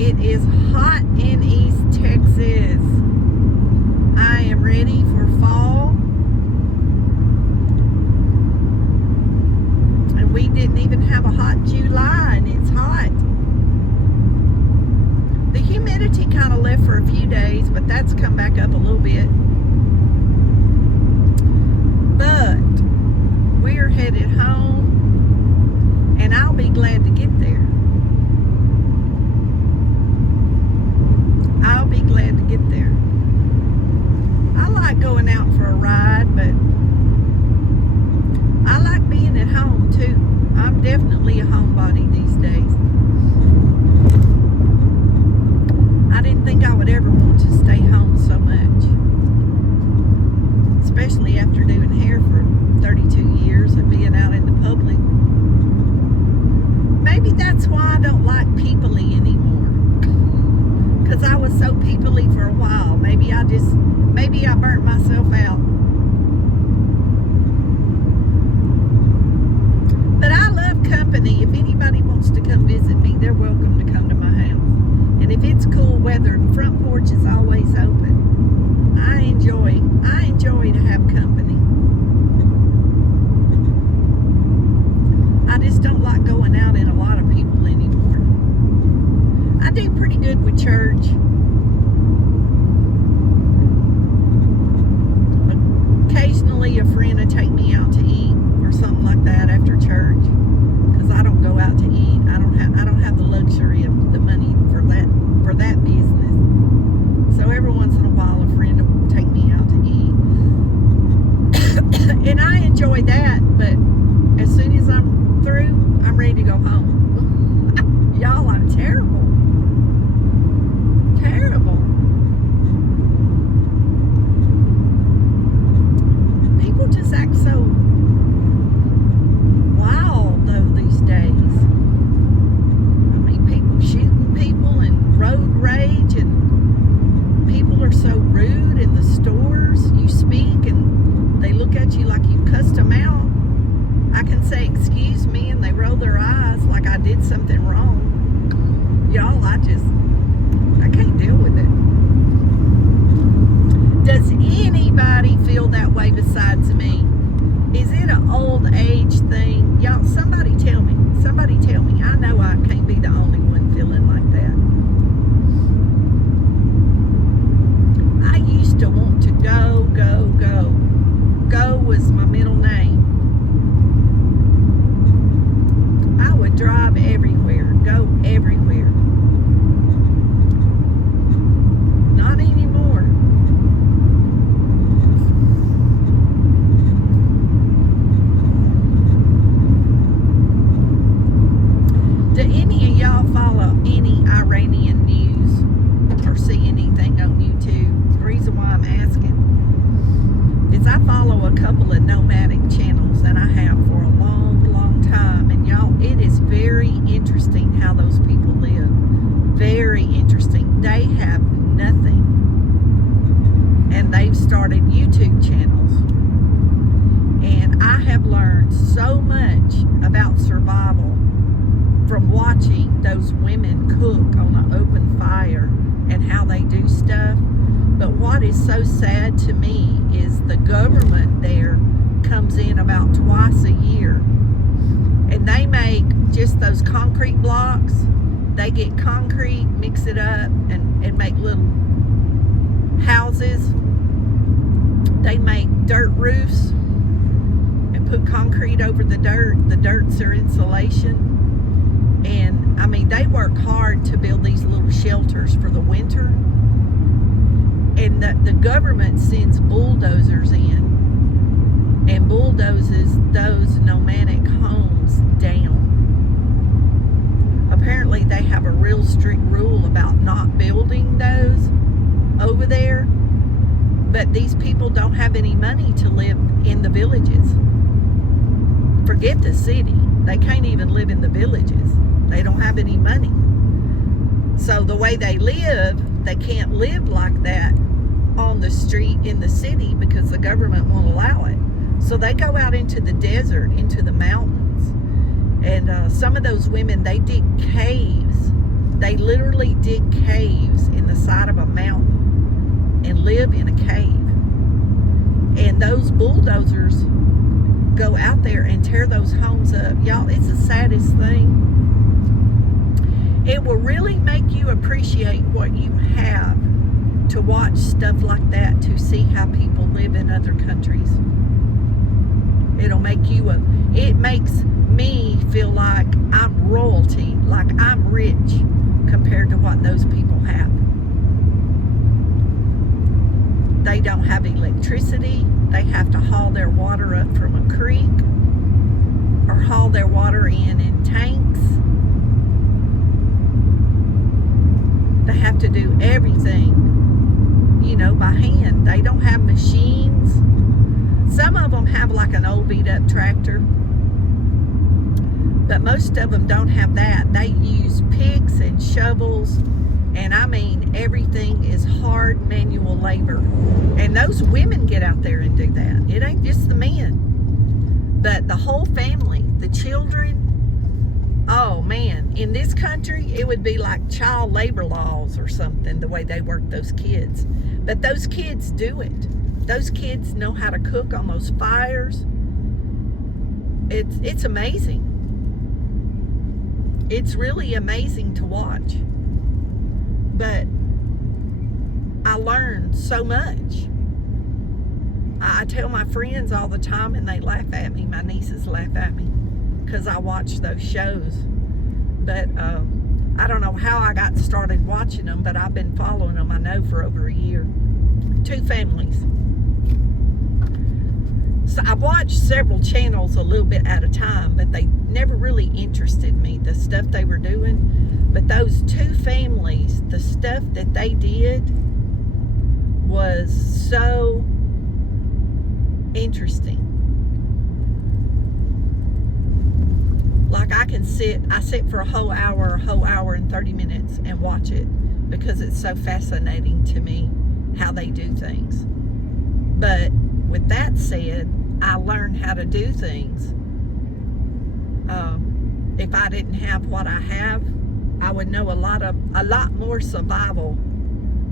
It is hot in East Texas. I am ready for fall. And we didn't even have a hot July, and it's hot. The humidity kind of left for a few days, but that's come back up a little bit. But we're headed home, and I'll be glad to get there. I'll be glad to get there. I like going out for a ride, but I like being at home too. I'm definitely a homebody these days. I didn't think I would ever want to stay home so much, especially after doing hair for 32 years and being out in the public. Maybe that's why I don't like people-y anymore. Because I was so people-y for a while. Maybe I burnt myself out. But I love company. If anybody wants to come visit me, they're welcome to come to my house. And if it's cool weather, the front porch is always open. I enjoy to have company. I just don't like going out in a lot of people anymore. I do pretty good with church. Occasionally a friend will take me out to eat or something like that after church, because I don't go out to eat. I don't have the luxury of the money for that business. So every once in a while a friend will take me out to eat. And I enjoy that, but as soon as I'm through, I'm ready to go home. Y'all, I'm terrible. Terrible. People just act so wild though these days. I mean, people shooting people and road rage, and people are so rude in the stores. You speak and they look at you like you cussed them out. I can say excuse me and they roll their eyes like I did something wrong. Y'all, I can't deal with it. Does anybody feel that way besides me? Is it an old age thing? Y'all, somebody tell me. Somebody tell me. I know I can't be the only one feeling like that. I used to want to go, go, go. Go was my middle name. I would drive everywhere, go everywhere. Not anymore. Do any of y'all follow any Iranian news or see anything on YouTube? The reason why I'm asking is I follow a couple of nomadic channels, and I have for a long, long time. And y'all, it is very interesting how those people live. Very interesting. They have nothing, and they've started YouTube channels. And I have learned so much about survival from watching those women cook on an open fire and how they do stuff. But what is so sad to me is the government there comes in about twice a year, and they make just those concrete blocks. They get concrete, mix it up, and make little houses. They make dirt roofs and put concrete over the dirt. The dirt's their insulation. And I mean, they work hard to build these little shelters for the winter. And the government sends bulldozers in and bulldozes those nomadic homes down. Apparently they have a real strict rule about not building those over there, but these people don't have any money to live in the villages. Forget the city. They can't even live in the villages. They don't have any money. So the way they live, they can't live like that on the street in the city because the government won't allow it. So they go out into the desert, into the mountains. And some of those women, they dig caves They literally dig caves in the side of a mountain and live in a cave. And those bulldozers go out there and tear those homes up. Y'all, it's the saddest thing. It will really make you appreciate what you have to watch stuff like that, to see how people live in other countries. It makes me feel like I'm royalty, like I'm rich compared to what those people have. They don't have electricity. They have to haul their water up from a creek or haul their water in tanks. They have to do everything, by hand. They don't have machines. Some of them have like an old beat up tractor, but most of them don't have that. They use picks and shovels, and I mean, everything is hard manual labor. And those women get out there and do that. It ain't just the men, but the whole family, the children. Oh man, in this country, it would be like child labor laws or something, the way they work those kids. But those kids do it. Those kids know how to cook on those fires. It's amazing. It's really amazing to watch. But I learned so much. I tell my friends all the time, and they laugh at me. My nieces laugh at me because I watch those shows. But I don't know how I got started watching them, but I've been following them, I know, for over a year. 2 families. So I watched several channels a little bit at a time, but they never really interested me, the stuff they were doing. But those 2 families, the stuff that they did was so interesting. Like I sit for a whole hour and 30 minutes and watch it because it's so fascinating to me how they do things. But with that said, I learned how to do things. If I didn't have what I have, I would know a lot more survival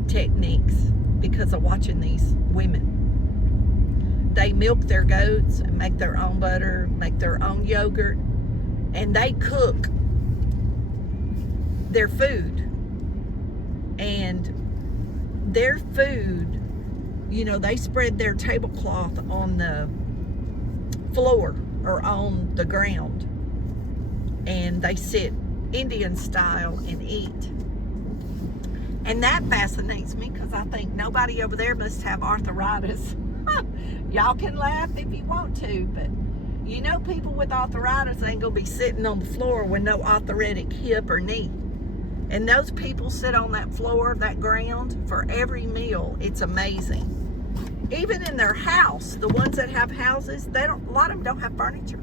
techniques because of watching these women. They milk their goats and make their own butter, make their own yogurt, and they cook their food. And their food, they spread their tablecloth on the floor or on the ground, and they sit Indian style and eat. And that fascinates me because I think nobody over there must have arthritis. Y'all can laugh if you want to, but people with arthritis ain't gonna be sitting on the floor with no arthritic hip or knee. And those people sit on that floor, that ground, for every meal. It's amazing. Even in their house, the ones that have houses, a lot of them don't have furniture.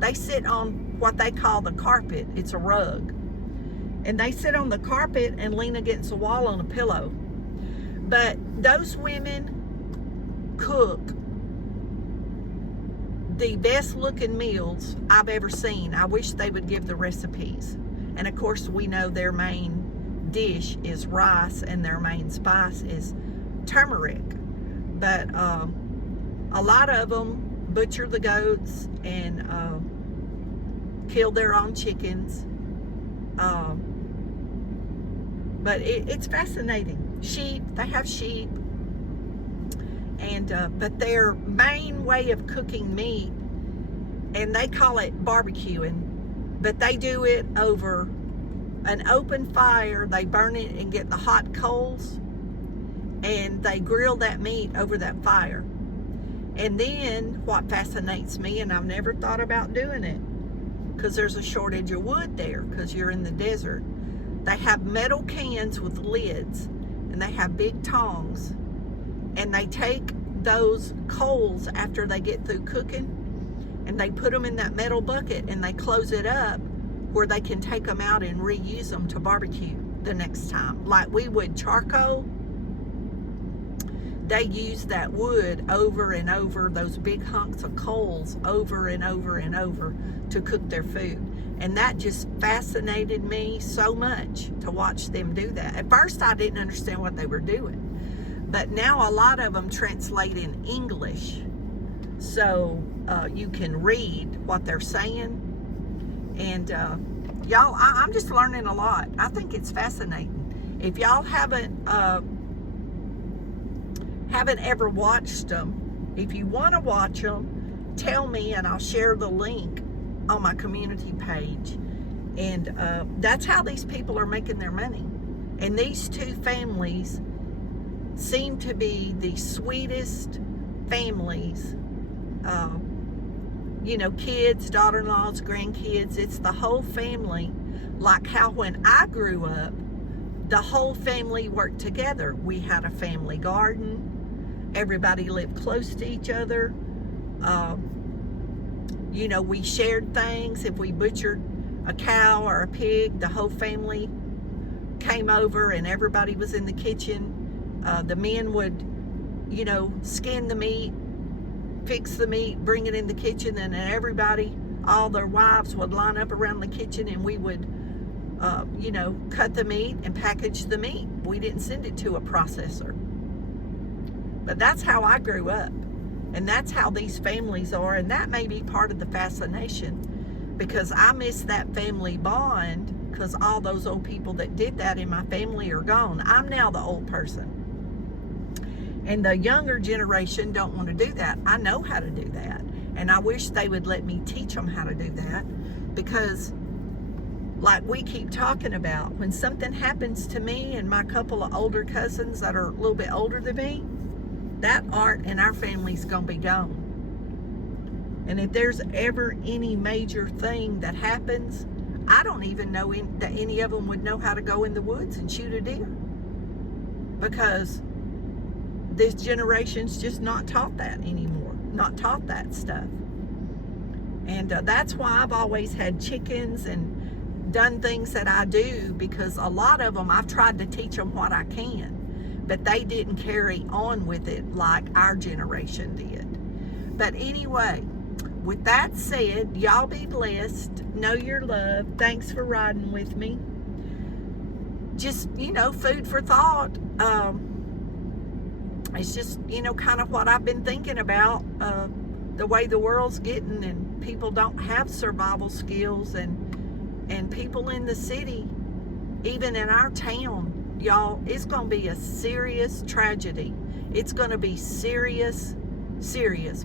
They sit on what they call the carpet. It's a rug. And they sit on the carpet and lean against the wall on a pillow. But those women cook the best looking meals I've ever seen. I wish they would give the recipes. And of course, we know their main dish is rice and their main spice is turmeric. But a lot of them butcher the goats and kill their own chickens. But it's fascinating. Sheep, they have sheep. And but their main way of cooking meat, and they call it barbecuing, but they do it over an open fire. They burn it and get the hot coals, and they grill that meat over that fire. And then what fascinates me, and I've never thought about doing it because there's a shortage of wood there because you're in the desert, they have metal cans with lids, and they have big tongs, and they take those coals after they get through cooking, and they put them in that metal bucket, and they close it up where they can take them out and reuse them to barbecue the next time. Like we would charcoal, they use that wood over and over, those big hunks of coals over and over and over to cook their food. And that just fascinated me so much to watch them do that. At first, I didn't understand what they were doing. But now a lot of them translate in English. So you can read what they're saying. And y'all, I'm just learning a lot. I think it's fascinating. If y'all haven't ever watched them, if you want to watch them, tell me and I'll share the link on my community page. And that's how these people are making their money. And these two families seem to be the sweetest families. You know, kids, daughter-in-laws, grandkids, it's the whole family. Like how when I grew up, the whole family worked together. We had a family garden. Everybody lived close to each other. You know, we shared things. If we butchered a cow or a pig, the whole family came over and everybody was in the kitchen. The men would, you know, skin the meat, fix the meat, bring it in the kitchen, and then everybody, all their wives would line up around the kitchen, and we would, you know, cut the meat and package the meat. We didn't send it to a processor. But that's how I grew up. And that's how these families are. And that may be part of the fascination, because I miss that family bond, because all those old people that did that in my family are gone. I'm now the old person. And the younger generation don't want to do that. I know how to do that. And I wish they would let me teach them how to do that. Because like we keep talking about, when something happens to me and my couple of older cousins that are a little bit older than me, that art in our family's going to be gone. And if there's ever any major thing that happens, I don't even know that any of them would know how to go in the woods and shoot a deer. Because this generation's just not taught that anymore, not taught that stuff. And that's why I've always had chickens and done things that I do, because a lot of them, I've tried to teach them what I can, but they didn't carry on with it like our generation did. But anyway, with that said, y'all be blessed. Know you're loved. Thanks for riding with me. Just, you know, food for thought. It's just, you know, kind of what I've been thinking about, the way the world's getting, and people don't have survival skills, and people in the city, even in our town, y'all, it's going to be a serious tragedy. It's going to be serious,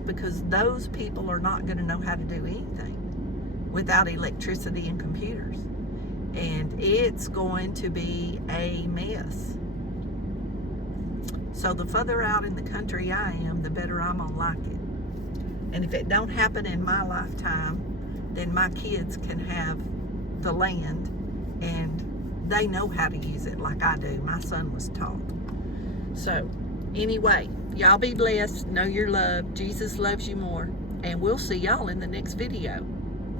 because those people are not going to know how to do anything without electricity and computers. And it's going to be a mess. So the further out in the country I am, the better I'm gonna like it. And if it don't happen in my lifetime, then my kids can have the land, and they know how to use it like I do. My son was taught. So anyway, y'all be blessed. Know you're loved. Jesus loves you more. And we'll see y'all in the next video.